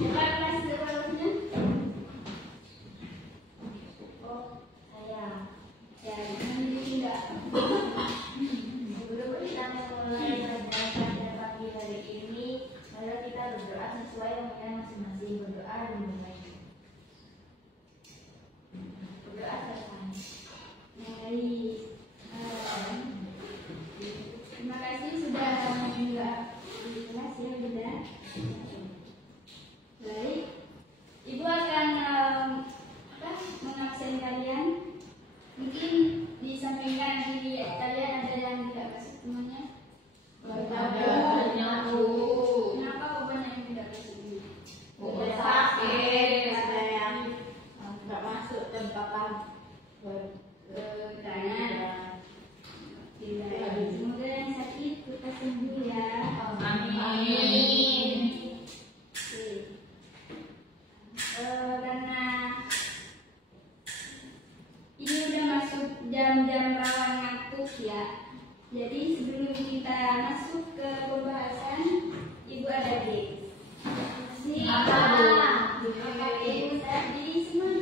Siapa kelas berapa? Oh, saya. Ya, nanti tidak. Sebelum kita memulai pelajaran pada pagi hari ini, mari kita berdoa sesuai dengan masing-masing. Berdoa dimulai. Berdoa selesai. Mari. Terima kasih sudah menunjuk di kelas ya, Bunda. Baik, Ibu akan mengabsen kalian. Mungkin disampaikan di kalian ada yang tidak masuk semuanya. Ada Bu. Kenapa kok banyak yang tidak masuk? Udah sakit, ada yang nggak masuk dan papa bertanya. Tidak. Semoga yang sakit kita sembuh ya. Amin. Karena ini udah masuk jam-jam rawan ngantuk ya. Jadi sebelum kita masuk ke pembahasan, Ibu ada tips. Apa, Bu? Ibu tadi semua.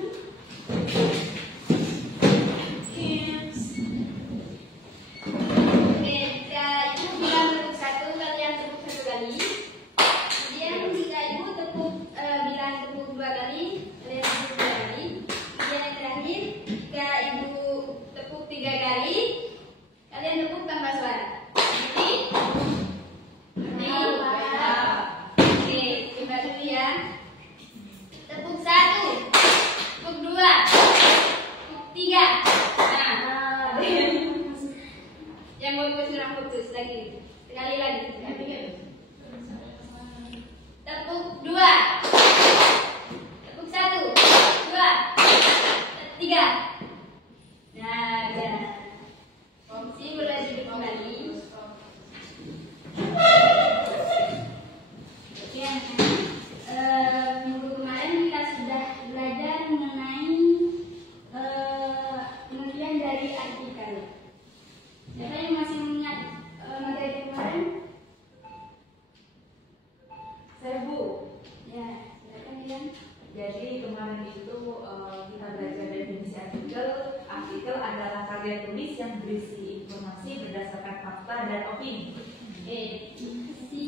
Jadi kemarin itu kita belajar definisi artikel. Artikel adalah karya tulis yang berisi informasi berdasarkan fakta dan opini. Definisi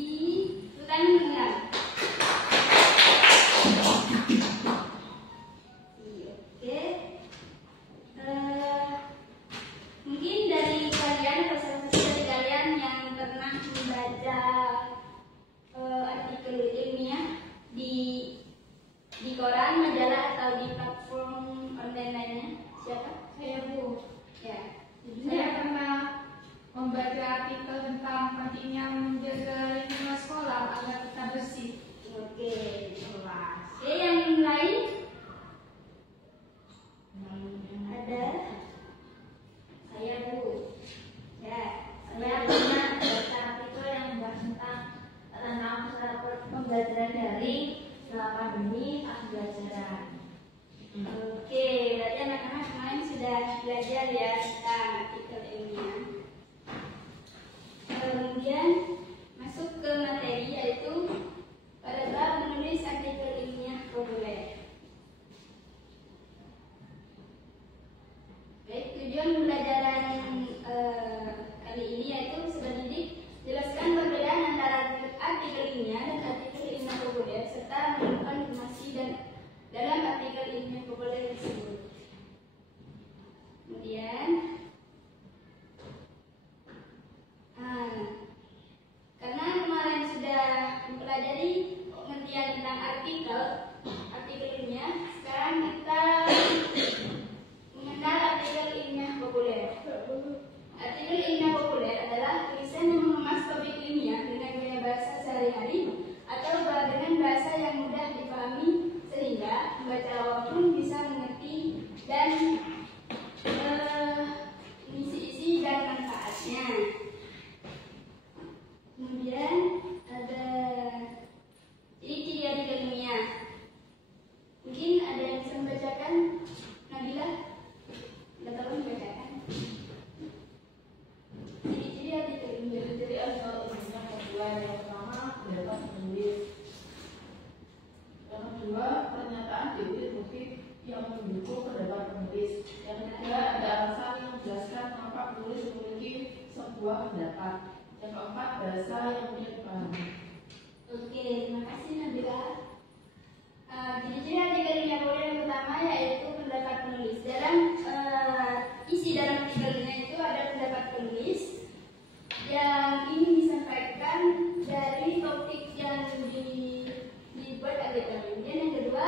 itu kan benar. Mungkin dari kalian atau salah satu dari kalian yang pernah membaca artikel ilmiah di koran, majalah atau di platform online lainnya? Siapa? Saya Bu. Ya. Saya pernah membaca artikel tentang pentingnya menjaga lingkungan sekolah agar tetap bersih. Oke, jelas. Oke, yang lain? Ada? Saya Bu. Ya, Saya pernah baca artikel yang membahas tentang pembelajaran daring selama pandemi pembelajaran. Oke, berarti anak-anak kemarin sudah belajar ya tentang artikel ilmiah. Kemudian masuk ke materi yaitu pada bab menulis artikel ilmiah populer. Baik, tujuan pembelajaran kali ini yaitu sebagai didik jelaskan perbedaan antara artikel ilmiah dan artikel ilmiah populer serta menemukan informasi dan dalam artikel ilmiah populer tersebut. Kemudian karena kemarin sudah mempelajari pengertian tentang artikel ilmiah, sekarang kita mengenal artikel ilmiah populer. Artikel ilmiah populer adalah tulisan yang mengemas topik ilmiah dengan gaya bahasa sehari-hari atau dengan bahasa yang mudah dipahami sehingga membaca apapun bisa mengerti dan isi-isi dan manfaatnya. Kemudian ada ciri-ciri artikel ilmiah. Mungkin ada yang bisa membacakan? Nabila, kita tolong membacakan. Ciri-ciri artikel ilmiah. Jadi artikel ilmiah yang kedua yang pertama dapat bahasa yang mudah dipahami. Oke, terima kasih Nabila. Ciri-ciri artikel ilmiah populer yang pertama yaitu pendapat penulis. Dalam isi dalam artikelnya itu ada pendapat penulis yang ingin disampaikan dari topik yang dibuat artikel. Kemudian yang kedua,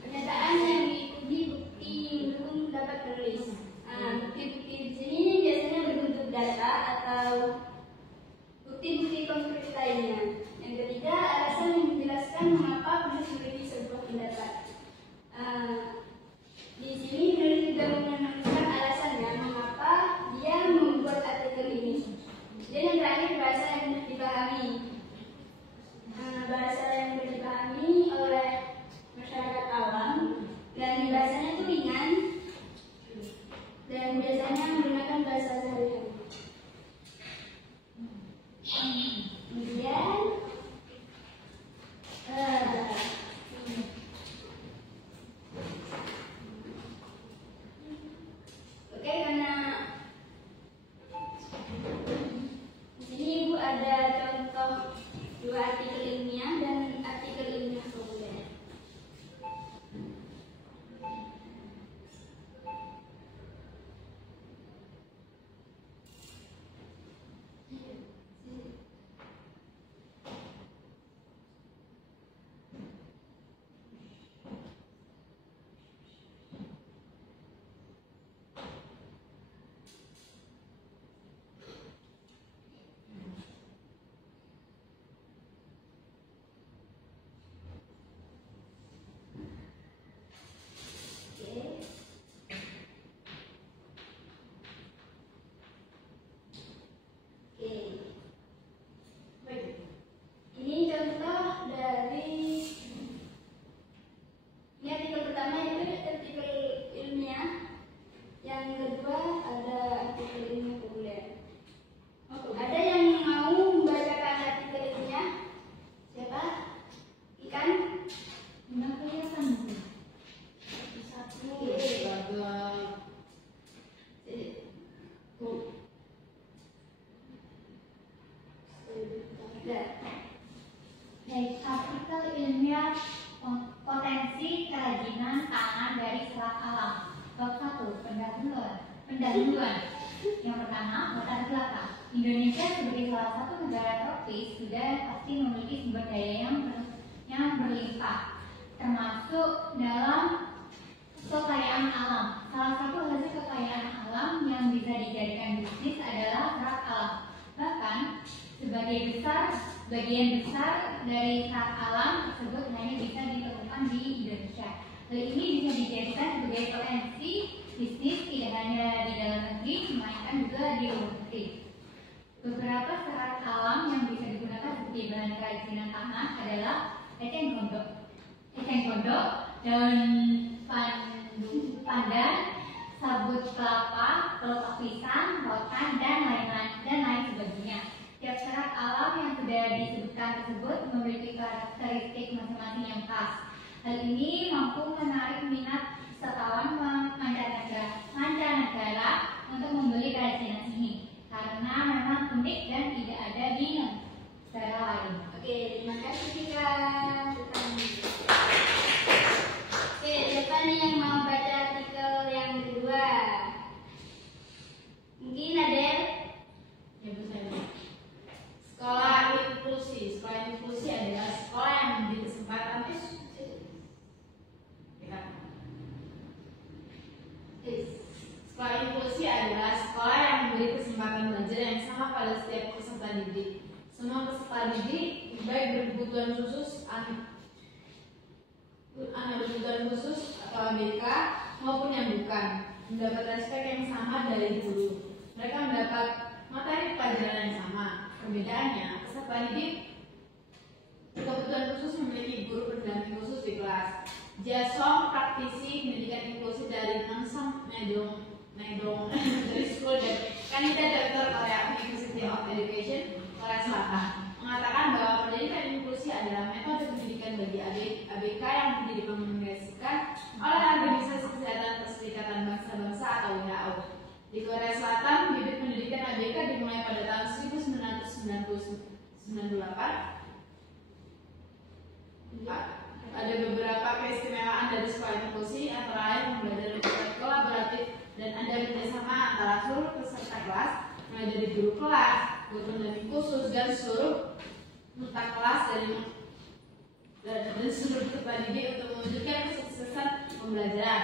pernyataan yang diikuti bukti mendukung pendapat penulis. Bukti-bukti di sini biasanya berbentuk data atau bukti-bukti konkret lainnya. Yang ketiga, alasan yang menjelaskan mengapa penulis memiliki sebuah pendapat. Di sini penulis juga menemukan alasannya mengapa dia membuat artikel ini. Dan yang terakhir, bahasa yang mudah dipahami. Bahasa yang mudah dipahami oleh masyarakat awam dan bahasanya itu ringan dan biasanya menggunakan bahasa sehari-hari. Kemudian oke, karena di sini Ibu ada contoh dua artikel ilmiah dan artikel ilmiah populer. Ini contoh dari ini artikel pertama itu artikel ilmiah, yang kedua ada artikel ilmiah populer. Ada yang mau membacakan artikel ilmiah? Siapa? Ikan? Nggak kelihatan. Satu sebagai Baik, artikel ilmiah potensi kerajinan tangan dari serat alam. Bab 1, pendahuluan. Yang pertama, latar belakang. Indonesia sebagai salah satu negara tropis sudah pasti memiliki sumber daya yang berlimpah, termasuk dalam kekayaan alam. Salah satu hasil kekayaan alam yang bisa dijadikan bisnis adalah serat alam. Bahkan sebagian besar dari serat alam tersebut hanya bisa ditemukan di Indonesia. Hal ini bisa dijadikan sebagai potensi bisnis tidak hanya di dalam negeri, melainkan juga di luar negeri. Beberapa serat alam yang bisa digunakan sebagai bahan kerajinan tangan adalah eceng gondok, daun pandan, sabut kelapa, pelepah pisang, rotan, dan lain sebagainya. Tiap serat alam yang sudah disebutkan tersebut memiliki karakteristik masing-masing yang khas. Hal ini mampu menarik minat wisatawan mancanegara untuk membeli kerajinan ini karena memang unik dan tidak ada di negara lain. Oke, terima kasih Tika. Oke, siapa nih yang mau baca artikel yang kedua? Mungkin ada? ya Bu saya. Sekolah inklusi adalah sekolah yang memberi kesempatan Sekolah inklusi adalah sekolah yang memberi kesempatan belajar yang sama pada setiap peserta didik. Semua peserta didik, baik berkebutuhan khusus atau ABK maupun yang bukan, mendapat respek yang sama dari guru. Mereka mendapat materi pelajaran yang sama. Perbedaannya, peserta didik berkebutuhan khusus memiliki guru pendamping khusus di kelas. Jasong praktisi pendidikan inklusif dari Nansam Medong dari School dan kandidat Dr. Korea University of Education Korea Selatan mengatakan bahwa pendidikan inklusi adalah metode pendidikan bagi ABK yang direkomendasikan oleh Organisasi Kesehatan Perserikatan Bangsa-Bangsa atau WHO. Di Korea Selatan, bibit pendidikan ABK dimulai pada tahun 1990 Ada beberapa keistimewaan dari sekolah inklusi, antara lain pembelajaran kolaboratif dan ada kerjasama antara seluruh peserta kelas, mulai dari guru kelas, guru pendamping khusus, dan seluruh peserta kelas dan seluruh peserta didik untuk mewujudkan kesuksesan pembelajaran.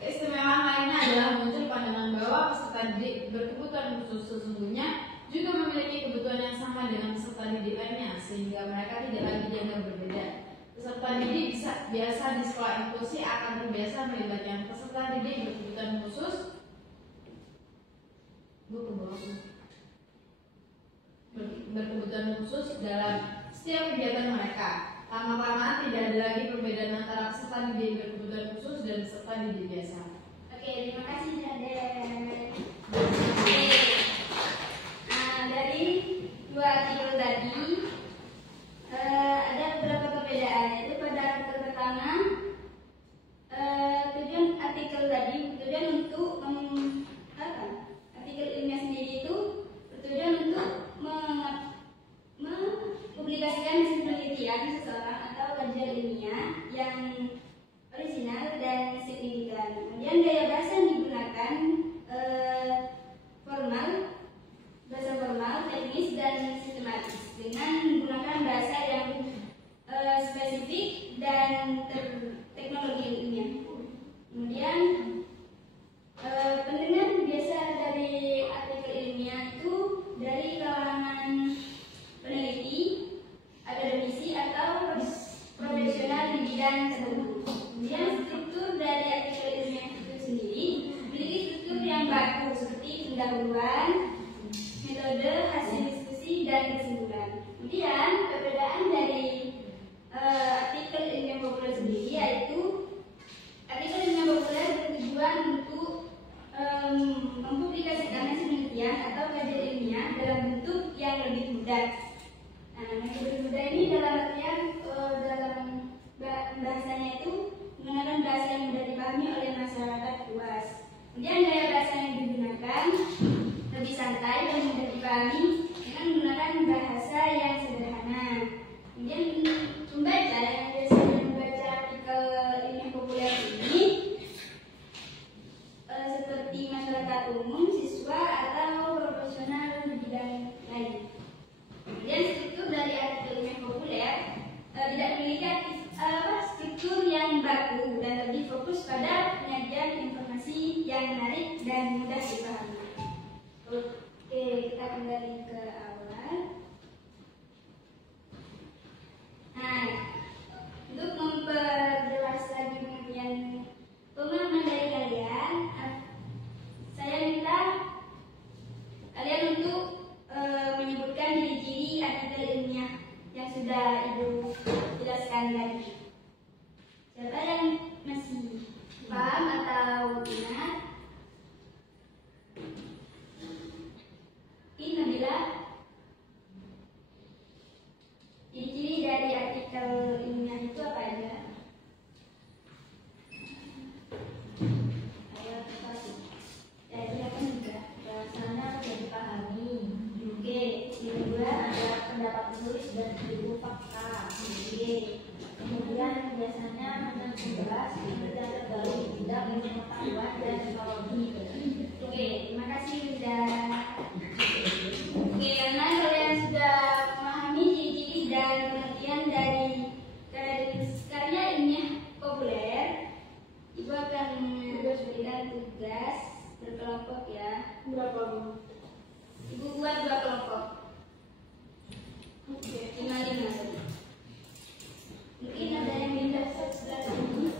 Keistimewaan lainnya adalah muncul pandangan bahwa peserta didik berkebutuhan khusus sesungguhnya juga memiliki kebutuhan yang sama dengan peserta didik lainnya, sehingga mereka tidak lagi dianggap berbeda. Peserta didik biasa di sekolah inklusi akan terbiasa melibatkan peserta didik berkebutuhan khusus dalam setiap kegiatan mereka. Lama-kelamaan tidak ada lagi perbedaan antara peserta didik berkebutuhan khusus dan peserta didik biasa. Oke, terima kasih Raden. Dari dua artikel tadi ada beberapa perbedaan. Yaitu pada artikel pertama, tujuan artikel tadi bertujuan untuk artikel ilmiah sendiri itu bertujuan untuk mempublikasikan hasil penelitian seseorang atau kajian ilmiah yang original dan signifikan. Kemudian gaya bahasa yang digunakan bahasa formal, teknis dan sistematis dengan menggunakan bahasa yang spesifik dan teknologi ilmiah. Kemudian pendengar biasa dari artikel ilmiah itu dari kalangan peneliti, akademisi atau profesional di bidang tertentu. Kemudian struktur dari artikel ilmiah itu sendiri memiliki struktur yang baku seperti pendahuluan, metode, hasil diskusi, dan kesimpulan. Kemudian perbedaan dari artikel ilmiah populer sendiri yaitu artikel ilmiah populer bertujuan untuk mempublikasikan hasil penelitian atau kajian ilmiah dalam bentuk yang lebih mudah. Nah, yang lebih mudah ini dalam artian dalam bahasanya itu menggunakan bahasa yang mudah dipahami oleh masyarakat luas. Kemudian gaya bahasa yang digunakan lebih santai dan mudah dipahami dengan menggunakan bahasa yang sederhana. Kemudian pembaca yang biasanya membaca artikel ilmiah populer ini seperti masyarakat umum, siswa atau profesional di bidang lain. Kemudian struktur dari artikel ilmiah populer tidak memiliki struktur yang baku dan lebih fokus pada penyajian informasi yang menarik dan mudah dipahami. Oke, kita kembali ke awal. Nah, untuk memperjelas lagi pengertian pemahaman dari kalian, saya minta kalian untuk menyebutkan ciri-ciri artikel ilmiah yang sudah Ibu jelaskan tadi. Siapa yang masih paham atau ingat? Nabila, ciri-ciri dari artikel ilmiah itu apa aja? Ayo kasih. Jadi apa juga? Bahasanya sudah dipahami. Oke, yang kedua ada pendapat penulis dan buku fakta. Oke. Kemudian biasanya membahas dan terbaru di bidang ilmu pengetahuan dan teknologi. Oke, terima kasih sudah. Oke, karena kalian sudah memahami ciri-ciri dan pengertian dari karya ilmiah populer, Ibu akan memberikan tugas berkelompok ya. Berapa, Bu? Ibu buat 2 kelompok. Oke, 5-5 saja. Mungkin ada yang minta sebelah sini.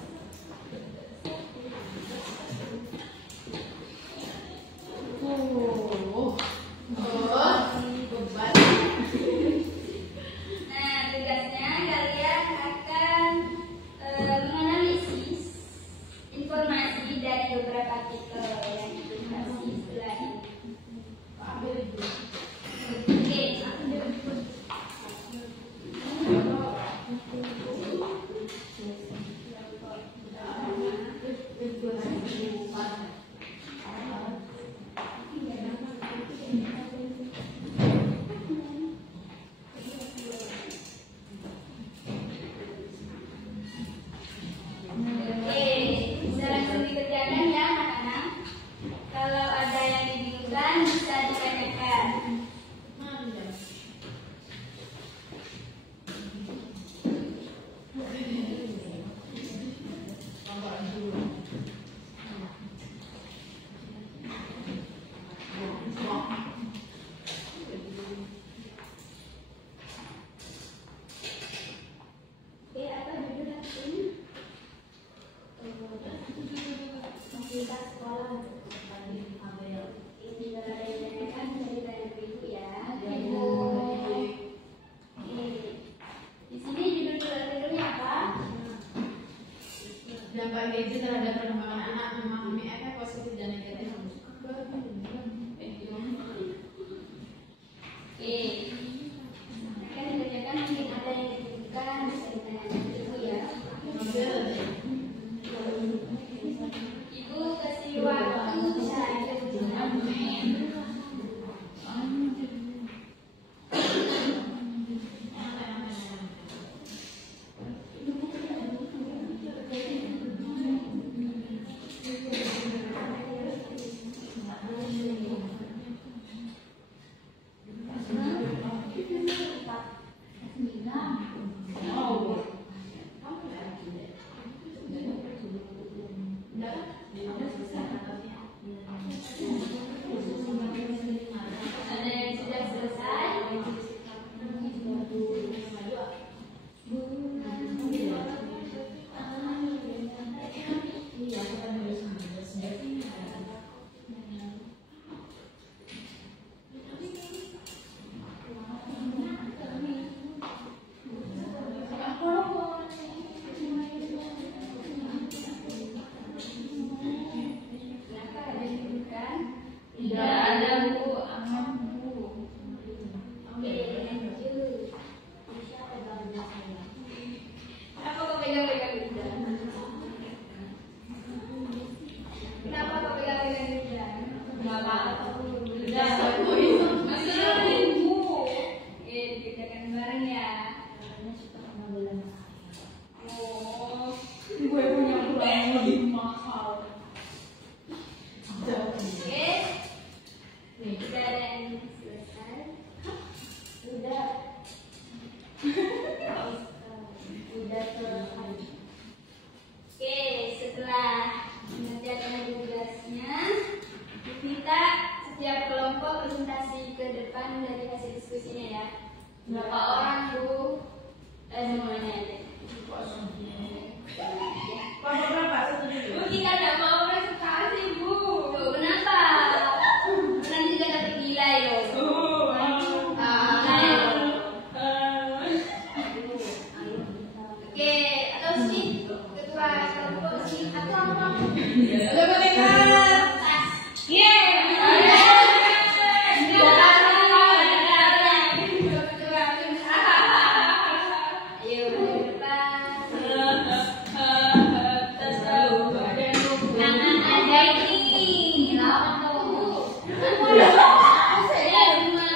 dampak gadget terhadap perkembangan anak, memahami efek positif dan negatif. Oke, kan dikerjakan mungkin ada yang dibutuhkan bisa ditanyakan dulu ya. Ibu kasih waktu saya. Ada yang sudah selesai? Kenapa ada yang dibutuhkan? Tidak ada Bu, aman Bu. Oke, lanjut. Kenapa kau pegang-pegang lidah? Kenapa kau pegang-pegang lidah? Nggak apa-apa. Lidah. Masih ada ibu. Oke, dikerjakan bareng ya. Oh, Gue punya pulang lebih mahal. oke. Sudah ada yang selesai? Sudah. Sudah selesai. Oke, setelah mengerjakan tugasnya, kita setiap kelompok presentasi ke depan dari hasil diskusinya ya. Berapa orang Bu? Semuanya aja. Kelompok berapa? Satu dulu. Bu, kita nggak mau presentasi Bu. Tuh, kenapa? Nanti juga dapat nilai loh. Oke, atau sih ketua kelompok sih atau apa? Ayo ke depan. Jangan ada ini. Lawan tuh. Saya semua.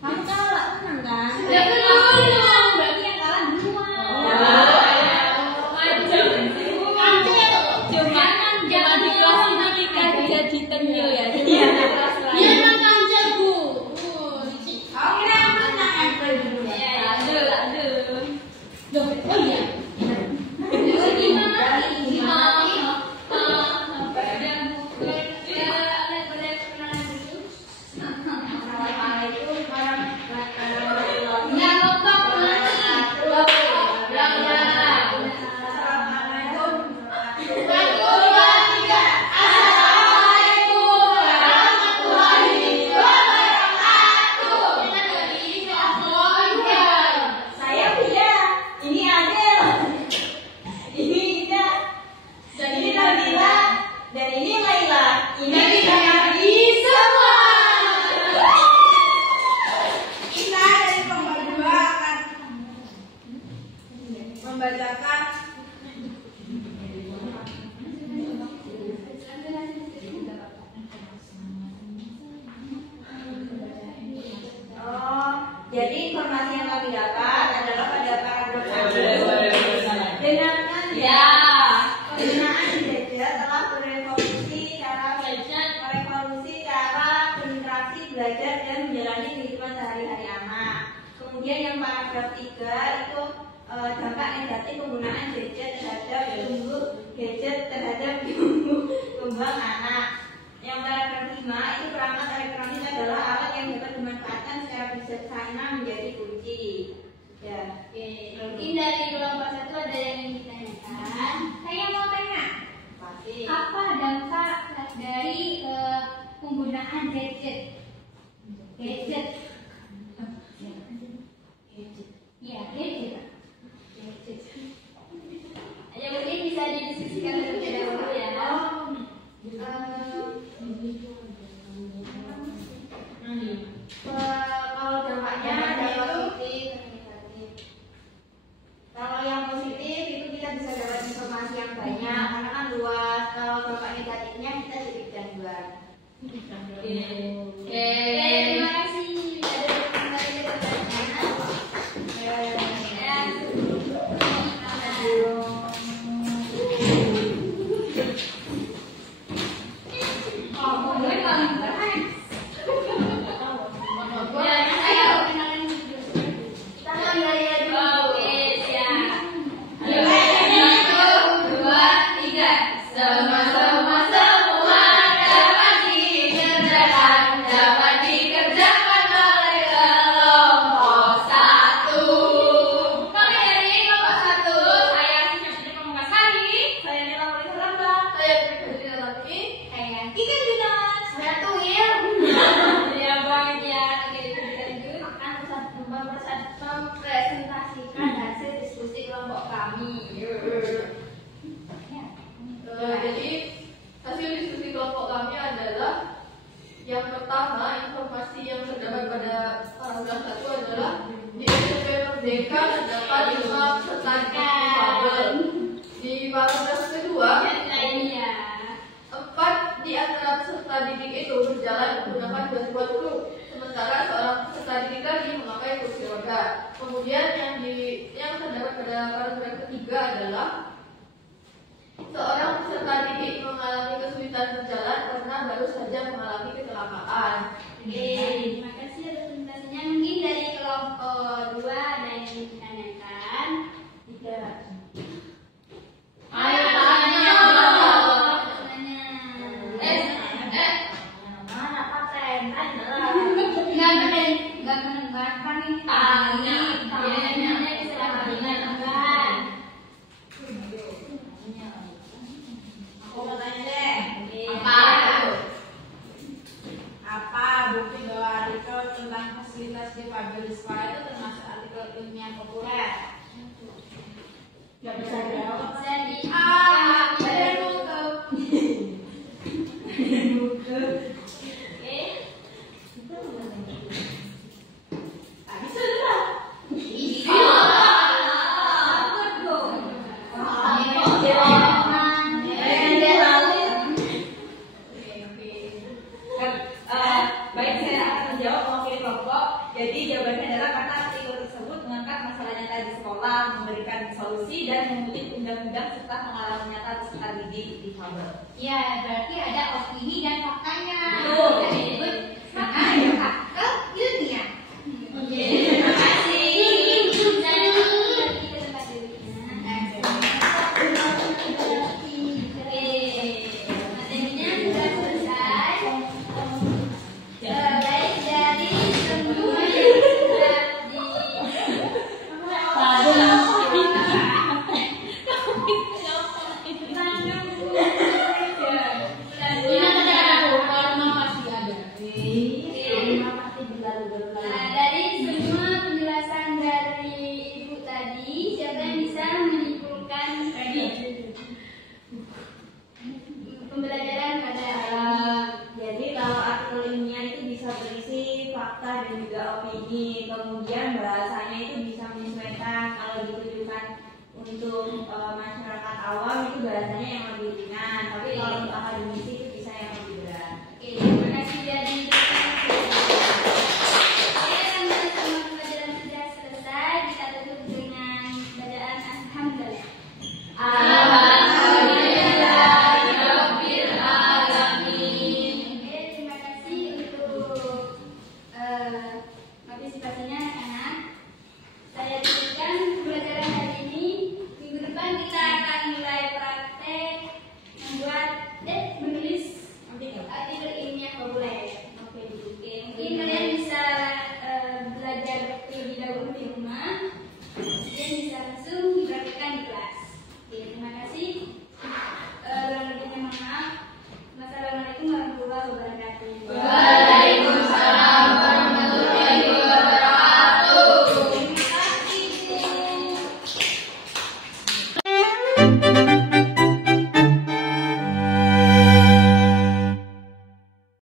Kamu kalah menang kan? Ya benar. Berarti yang kalah duluan. Jangan di kelas ini kita jadi tenyo ya. Iya. Iya, mangkanya Bu. Oke, yang menang April dulu. Aduh. Oh iya. Saya punya. Ini Adel. Ini Ida. Dan ini Nabila. Dan ini Laila. Ini dari semua. Kita dari kelompok 2 akan membacakan jadi informasi yang kami dapat adalah pada paragraf 1 dengarkan ya. Penggunaan gadget telah merevolusi cara berinteraksi, belajar dan menjalani kehidupan sehari-hari anak. Kemudian yang paragraf 3 itu dampak negatif penggunaan gadget terhadap tumbuh kembang anak. Yang paragraf 5 itu perangkat elektronik adalah alat yang dapat dimanfaatkan secara bijaksana menjadi kunci. Ya. Oke, mungkin dari kelompok 1 ada yang ingin ditanyakan. Saya mau tanya, Pasti. apa dampak dari penggunaan gadget? Gadget. Iya, gadget. Ayo terdapat 5 peserta difabel. Di paragraf kedua, lainnya. 4 di antara peserta didik itu berjalan menggunakan bantuan guru, sementara seorang peserta didik lagi memakai kursi roda. Kemudian yang terdapat pada paragraf ketiga adalah seorang peserta didik mengalami kesulitan berjalan karena baru saja mengalami kecelakaan. Oke, terima kasih atas presentasinya. Mungkin dari kelompok 2 ada yang ingin ditanyakan? Tidak. Ayo tanya. Mana paten? Enggak mendengarkan ini tanya. Biasanya bisa mendengarkan. Aku mau tanya deh. Apa bukti bahwa artikel tentang fasilitas difabel di sekolah itu termasuk artikel ilmiah populer? Gak bisa jawab. Jadi Baik, saya akan menjawab mewakili kelompok. Jadi jawabannya adalah karena artikel tersebut mengangkat masalah nyata di sekolah, memberikan solusi dan mengutip undang-undang serta pengalaman nyata peserta didik difabel. Ya, berarti ada opini dan faktanya. Betul. Yang disebut maka ada fakta ilmiah. Oke, terima kasih. Dan kembali ke tempat duduknya. Oke, materinya sudah selesai. Baik, dari semua yang sudah dari semua penjelasan dari Ibu tadi, siapa yang bisa menyimpulkan pembelajaran pada Jadi kalau artikel ilmiah itu bisa berisi fakta dan juga opini, kemudian bahasanya itu bisa menyesuaikan. Kalau ditujukan untuk masyarakat awam itu bahasanya yang lebih ringan, tapi kalau untuk akademisi